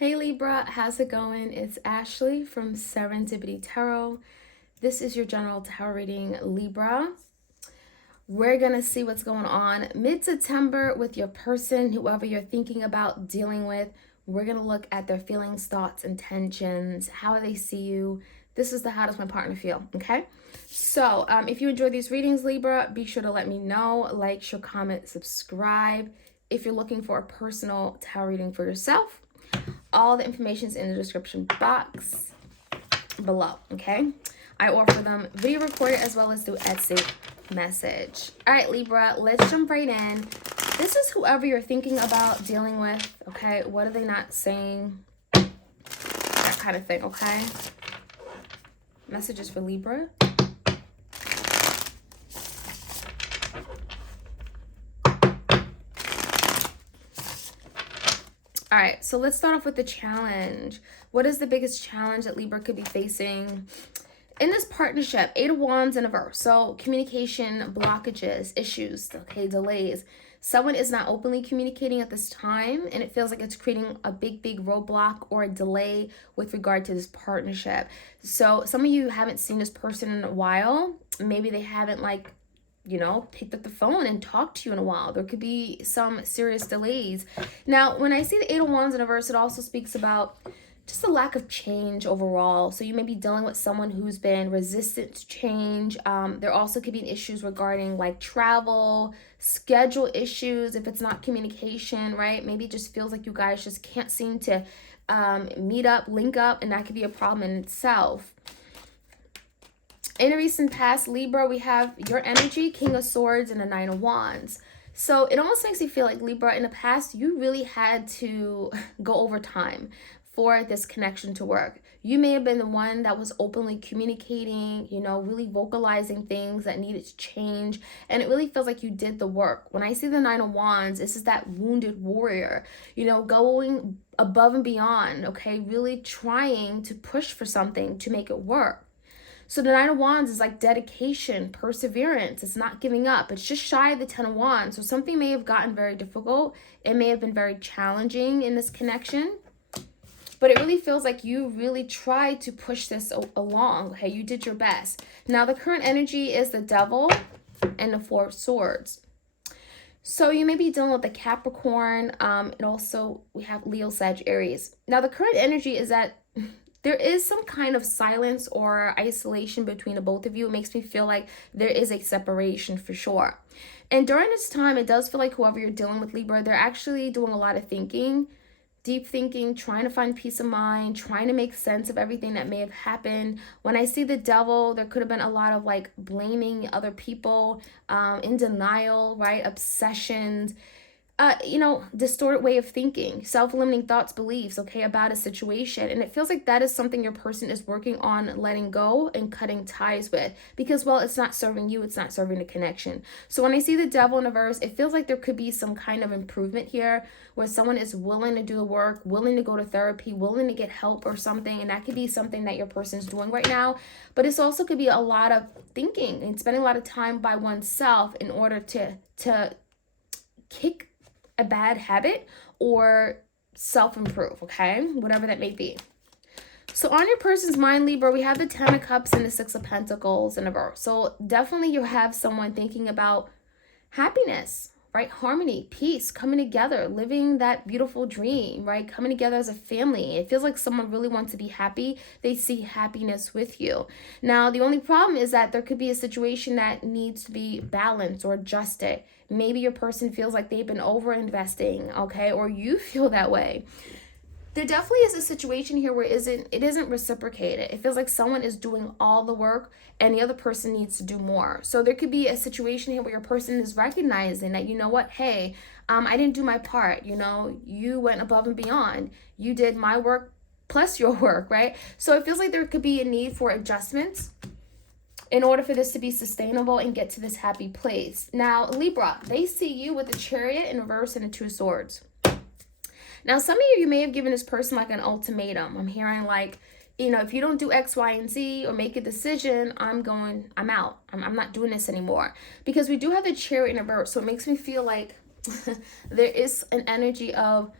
Hey Libra, how's it going? It's Ashley from Serendipity Tarot. This is your general tarot reading, Libra. We're going to see what's going on mid-September with your person, whoever you're thinking about dealing with. We're going to look at their feelings, thoughts, intentions, how they see you. This is the how does my partner feel, okay? So if you enjoy these readings, Libra, be sure to let me know. Like, share, comment, subscribe. If you're looking for a personal tarot reading for yourself, all the information is in the description box below, okay? I offer them video recorded as well as through Etsy message. All right, Libra, let's jump right in. This is whoever you're thinking about dealing with, okay? What are they not saying? That kind of thing, okay? Messages for Libra. All right, so let's start off with the challenge. What is the biggest challenge that Libra could be facing in this partnership? 8 of Wands in reverse. So communication blockages, issues, okay, delays. Someone is not openly communicating at this time, and it feels like it's creating a big roadblock or a delay with regard to this partnership. So some of you haven't seen this person in a while. Maybe they haven't picked up the phone and talked to you in a while. There could be some serious delays. Now, when I see the 8 of Wands in reverse, it also speaks about just a lack of change overall. So you may be dealing with someone who's been resistant to change. There also could be issues regarding like travel, schedule issues, if it's not communication, right? Maybe it just feels like you guys just can't seem to meet up, link up, and that could be a problem in itself. In a recent past, Libra, we have your energy, King of Swords, and the 9 of Wands. So it almost makes me feel like, Libra, in the past, you really had to go over time for this connection to work. You may have been the one that was openly communicating, really vocalizing things that needed to change. And it really feels like you did the work. When I see the 9 of Wands, this is that wounded warrior, going above and beyond, okay? Really trying to push for something to make it work. So the 9 of Wands is like dedication, perseverance. It's not giving up. It's just shy of the 10 of Wands. So something may have gotten very difficult. It may have been very challenging in this connection. But it really feels like you really tried to push this along. Okay, you did your best. Now the current energy is the Devil and the 4 of Swords. So you may be dealing with the Capricorn. And also we have Leo, Sag, Aries. Now the current energy is that there is some kind of silence or isolation between the both of you. It makes me feel like there is a separation for sure. And during this time, it does feel like whoever you're dealing with, Libra, they're actually doing a lot of thinking, deep thinking, trying to find peace of mind, trying to make sense of everything that may have happened. When I see the Devil, there could have been a lot of like blaming other people, in denial, right? Obsessions. Distorted way of thinking, self-limiting thoughts, beliefs, okay, about a situation. And it feels like that is something your person is working on letting go and cutting ties with because, well, it's not serving you, it's not serving the connection. So when I see the Devil in a verse, it feels like there could be some kind of improvement here where someone is willing to do the work, willing to go to therapy, willing to get help or something. And that could be something that your person is doing right now. But it also could be a lot of thinking and spending a lot of time by oneself in order to kick a bad habit or self-improve, okay? Whatever that may be. So on your person's mind, Libra, we have the 10 of Cups and the 6 of Pentacles in a verse. So definitely you have someone thinking about happiness, right? Harmony, peace, coming together, living that beautiful dream, right? Coming together as a family. It feels like someone really wants to be happy. They see happiness with you. Now, the only problem is that there could be a situation that needs to be balanced or adjusted. Maybe your person feels like they've been over-investing, okay? Or you feel that way. There definitely is a situation here where it isn't reciprocated. It feels like someone is doing all the work and the other person needs to do more. So there could be a situation here where your person is recognizing that, you know what, hey, I didn't do my part. You went above and beyond. You did my work plus your work, right? So it feels like there could be a need for adjustments in order for this to be sustainable and get to this happy place. Now, Libra, they see you with the Chariot in reverse and the 2 swords. Now, some of you may have given this person like an ultimatum. I'm hearing like, if you don't do X, Y, and Z or make a decision, I'm out. I'm not doing this anymore. Because we do have the Chariot in reverse. So it makes me feel like there is an energy of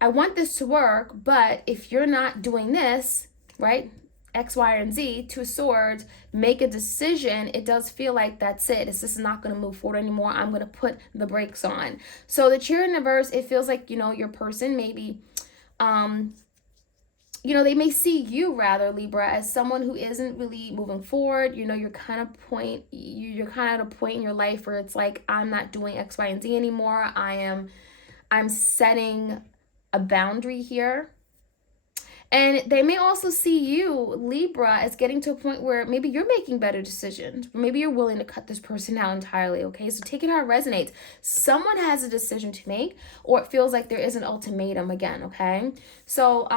I want this to work, but if you're not doing this, right? X, Y, and Z, Two of Swords, make a decision. It does feel like that's it. It's just not going to move forward anymore. I'm going to put the brakes on. So the Chariot in reverse, it feels like, you know, your person maybe, you know, they may see you rather, Libra, as someone who isn't really moving forward. You know, you're kind of you're kind of at a point in your life where it's like, I'm not doing X, Y, and Z anymore. I'm setting a boundary here. And they may also see you, Libra, as getting to a point where maybe you're making better decisions. Maybe you're willing to cut this person out entirely, okay? So take it how it resonates. Someone has a decision to make, or it feels like there is an ultimatum again, okay? So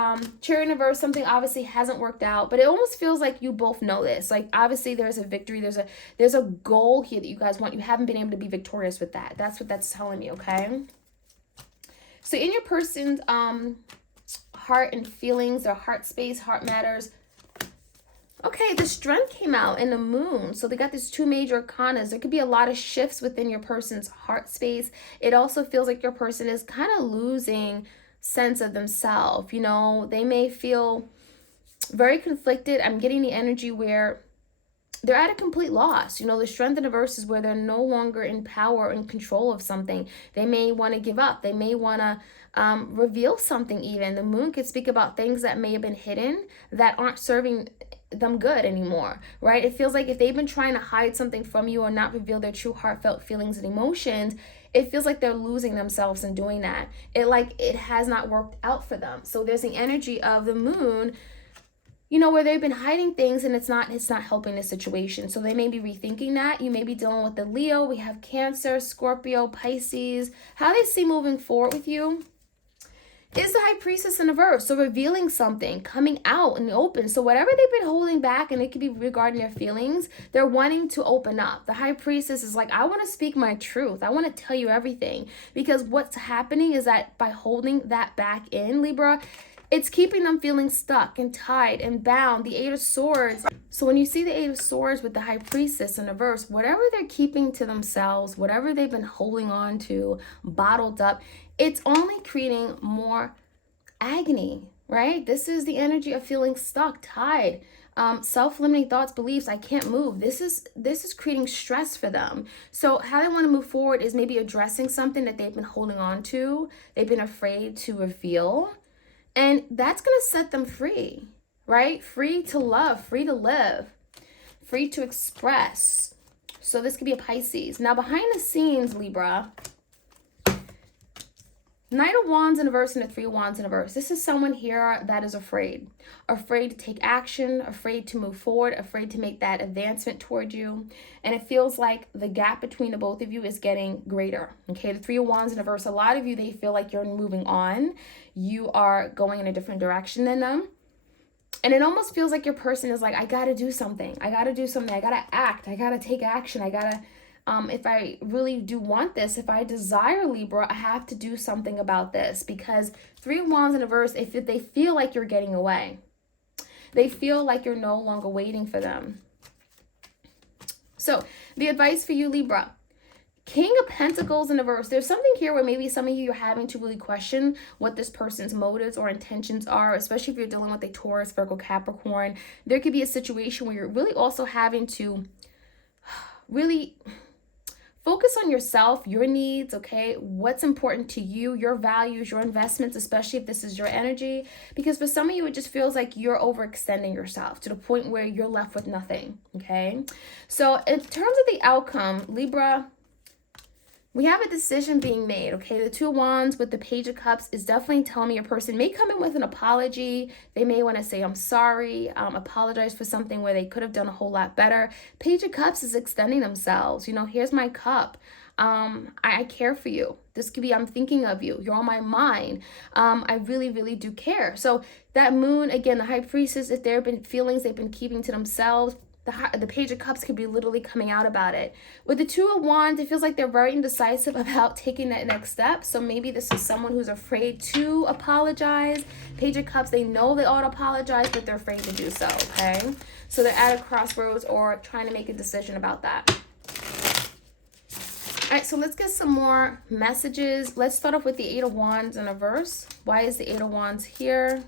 Chariot in reverse, something obviously hasn't worked out, but it almost feels like you both know this. Like, obviously there's a victory, there's a goal here that you guys want. You haven't been able to be victorious with that. That's what that's telling me, okay? So in your person's heart and feelings, their heart space, heart matters. Okay, the Strength came out in the Moon. So they got these two major arcanas. There could be a lot of shifts within your person's heart space. It also feels like your person is kind of losing sense of themselves. You know, they may feel very conflicted. I'm getting the energy where they're at a complete loss. You know, the Strength in reverse is where they're no longer in power or in control of something. They may want to give up. They may want to reveal something even. The Moon could speak about things that may have been hidden that aren't serving them good anymore, right? It feels like if they've been trying to hide something from you or not reveal their true heartfelt feelings and emotions, it feels like they're losing themselves in doing that. It has not worked out for them. So there's the energy of the Moon, you know, where they've been hiding things and it's not helping the situation. So they may be rethinking that. You may be dealing with the Leo. We have Cancer, Scorpio, Pisces. How they see moving forward with you is the High Priestess in reverse. So revealing something, coming out in the open. So whatever they've been holding back, and it could be regarding their feelings, they're wanting to open up. The High Priestess is like, I want to speak my truth. I want to tell you everything. Because what's happening is that by holding that back in, Libra, it's keeping them feeling stuck and tied and bound. The Eight of Swords. So when you see the Eight of Swords with the High Priestess in reverse, whatever they're keeping to themselves, whatever they've been holding on to, bottled up, it's only creating more agony, right? This is the energy of feeling stuck, tied, self-limiting thoughts, beliefs. I can't move. This is creating stress for them. So how they want to move forward is maybe addressing something that they've been holding on to, they've been afraid to reveal. And that's going to set them free, right? Free to love, free to live, free to express. So this could be a Pisces. Now, behind the scenes, Libra, Knight of Wands in reverse and the Three of Wands in reverse. This is someone here that is afraid to take action, afraid to move forward, afraid to make that advancement toward you. And it feels like the gap between the both of you is getting greater. Okay, the Three of Wands in reverse. A lot of you, they feel like you're moving on. You are going in a different direction than them. And it almost feels like your person is like, I got to do something. I got to do something. I got to act. I got to take action. I got to... if I really do want this, if I desire Libra, I have to do something about this, because Three of Wands in reverse, if they feel like you're getting away, they feel like you're no longer waiting for them. So the advice for you, Libra, King of Pentacles in reverse. There's something here where maybe some of you are having to really question what this person's motives or intentions are, especially if you're dealing with a Taurus, Virgo, Capricorn. There could be a situation where you're really also having to really focus on yourself, your needs, okay? What's important to you, your values, your investments, especially if this is your energy. Because for some of you, it just feels like you're overextending yourself to the point where you're left with nothing, okay? So in terms of the outcome, Libra, we have a decision being made, okay? The Two of Wands with the Page of Cups is definitely telling me your person may come in with an apology. They may want to say, I'm sorry, apologize for something where they could have done a whole lot better. Page of Cups is extending themselves. You know, here's my cup. I care for you. This could be, I'm thinking of you. You're on my mind. I really, really do care. So that Moon, again, the High Priestess, if there have been feelings they've been keeping to themselves, the Page of Cups could be literally coming out about it. With the Two of Wands, it feels like they're very indecisive about taking that next step. So maybe this is someone who's afraid to apologize. Page of Cups, they know they ought to apologize, but they're afraid to do so, okay? So they're at a crossroads or trying to make a decision about that. All right, so let's get some more messages. Let's start off with the Eight of Wands in a verse. Why is the Eight of Wands here?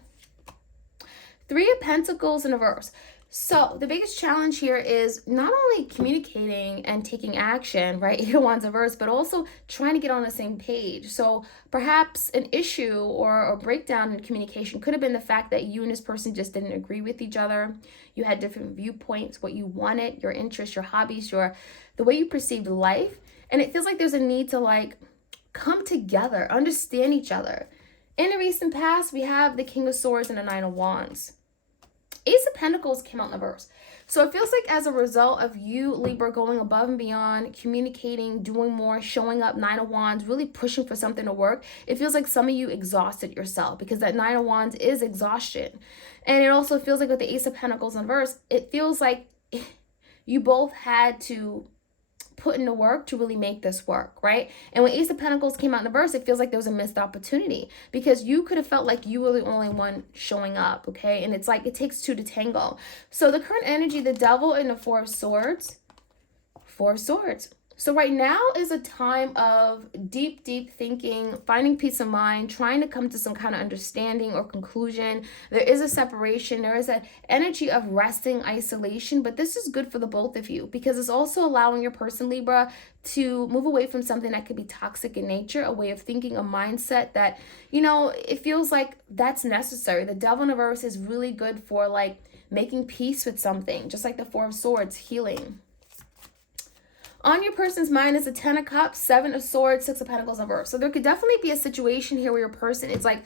Three of Pentacles in a verse. So the biggest challenge here is not only communicating and taking action, right? Eight of Wands in verse, but also trying to get on the same page. So perhaps an issue or a breakdown in communication could have been the fact that you and this person just didn't agree with each other. You had different viewpoints, what you wanted, your interests, your hobbies, the way you perceived life. And it feels like there's a need to like come together, understand each other. In the recent past, we have the King of Swords and the Nine of Wands. Ace of Pentacles came out in the verse. So it feels like as a result of you, Libra, going above and beyond, communicating, doing more, showing up, Nine of Wands, really pushing for something to work, it feels like some of you exhausted yourself because that Nine of Wands is exhaustion. And it also feels like with the Ace of Pentacles in verse, it feels like you both had to put in the work to really make this work, right? And when Ace of Pentacles came out in the verse, it feels like there was a missed opportunity because you could have felt like you were the only one showing up, okay? And it's like it takes two to tango. So the current energy, the Devil and the Four of Swords. Four of Swords. So right now is a time of deep, deep thinking, finding peace of mind, trying to come to some kind of understanding or conclusion. There is a separation. There is an energy of resting, isolation, but this is good for the both of you because it's also allowing your person, Libra, to move away from something that could be toxic in nature, a way of thinking, a mindset that, you know, it feels like that's necessary. The Devil in the verse is really good for like making peace with something, just like the Four of Swords, healing. On your person's mind is a Ten of Cups, Seven of Swords, Six of Pentacles in verse. So there could definitely be a situation here where your person is like,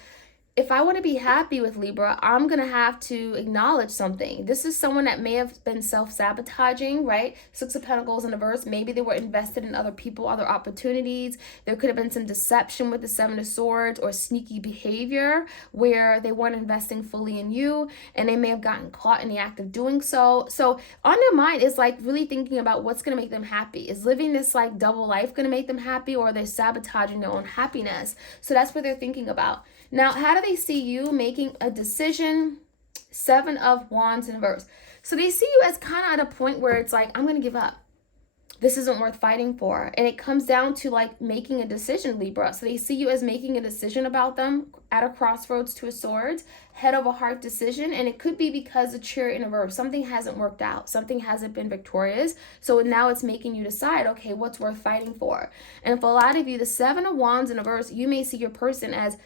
if I want to be happy with Libra, I'm going to have to acknowledge something. This is someone that may have been self-sabotaging, right? Six of Pentacles in the verse. Maybe they were invested in other people, other opportunities. There could have been some deception with the Seven of Swords or sneaky behavior where they weren't investing fully in you and they may have gotten caught in the act of doing so. So on their mind is like really thinking about what's going to make them happy. Is living this like double life going to make them happy, or are they sabotaging their own happiness? So that's what they're thinking about. Now, how do they see you making a decision? Seven of Wands in verse. So they see you as kind of at a point where it's like, I'm going to give up. This isn't worth fighting for. And it comes down to like making a decision, Libra. So they see you as making a decision about them at a crossroads to a swords, head over heart decision. And it could be because the Chariot in a verse, something hasn't worked out. Something hasn't been victorious. So now it's making you decide, okay, what's worth fighting for? And for a lot of you, the Seven of Wands in a verse, you may see your person as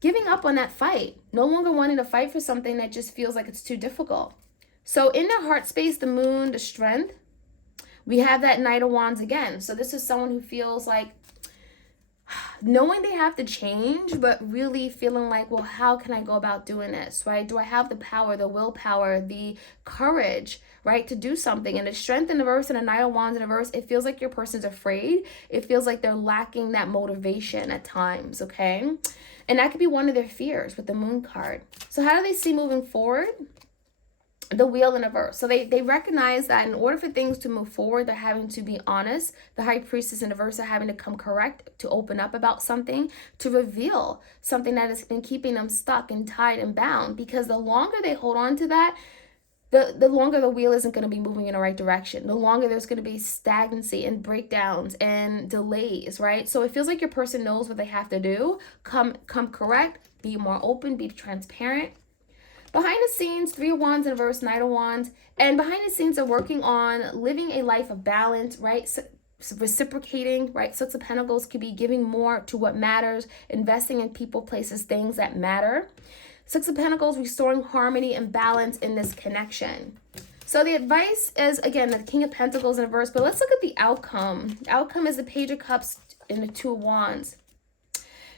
giving up on that fight, no longer wanting to fight for something that just feels like it's too difficult. So in their heart space, the Moon, the Strength, we have that Knight of Wands again. So this is someone who feels like knowing they have to change, but really feeling like, well, how can I go about doing this, right? Do I have the power, the willpower, the courage, right, to do something? And the Strength in the verse and the Knight of Wands in the verse, it feels like your person's afraid. It feels like they're lacking that motivation at times, okay? And that could be one of their fears with the Moon card. So how do they see moving forward? The Wheel in a verse. So they recognize that in order for things to move forward, they're having to be honest. The High Priestess in the verse are having to come correct, to open up about something, to reveal something that has been keeping them stuck and tied and bound. Because the longer they hold on to that, the longer the wheel isn't going to be moving in the right direction. The longer there's going to be stagnancy and breakdowns and delays, right? So it feels like your person knows what they have to do. Come correct, be more open, be transparent. Behind the scenes, Three of Wands in verse, Knight of Wands. And behind the scenes, they're working on living a life of balance, right? Reciprocating, right? Six of Pentacles could be giving more to what matters, investing in people, places, things that matter. Six of Pentacles, restoring harmony and balance in this connection. So the advice is, again, the King of Pentacles in a verse, but let's look at the outcome. The outcome is the Page of Cups and the Two of Wands.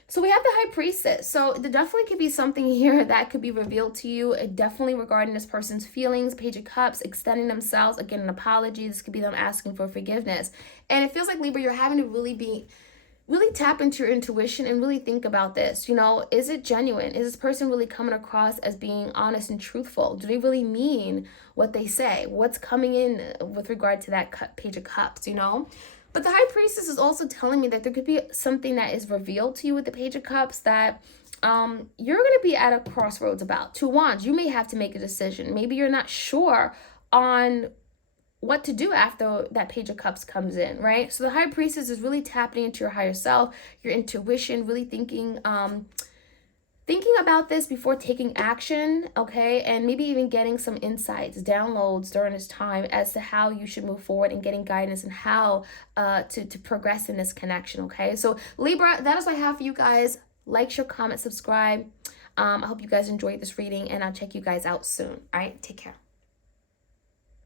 So we have the High Priestess. So there definitely could be something here that could be revealed to you, definitely regarding this person's feelings. Page of Cups, extending themselves. Again, an apology. This could be them asking for forgiveness. And it feels like, Libra, you're having to really tap into your intuition and really think about this. You know, is it genuine? Is this person really coming across as being honest and truthful? Do they really mean what they say? What's coming in with regard to that Page of Cups, you know? But the High Priestess is also telling me that there could be something that is revealed to you with the Page of Cups that you're going to be at a crossroads about. Two Wands, you may have to make a decision. Maybe you're not sure on what to do after that Page of Cups comes in, right? So the High Priestess is really tapping into your higher self, your intuition, really thinking about this before taking action, okay? And maybe even getting some insights, downloads during this time as to how you should move forward and getting guidance and how to progress in this connection, okay? So Libra, that is what I have for you guys. Like, share, comment, subscribe. I hope you guys enjoyed this reading, and I'll check you guys out soon. All right, take care.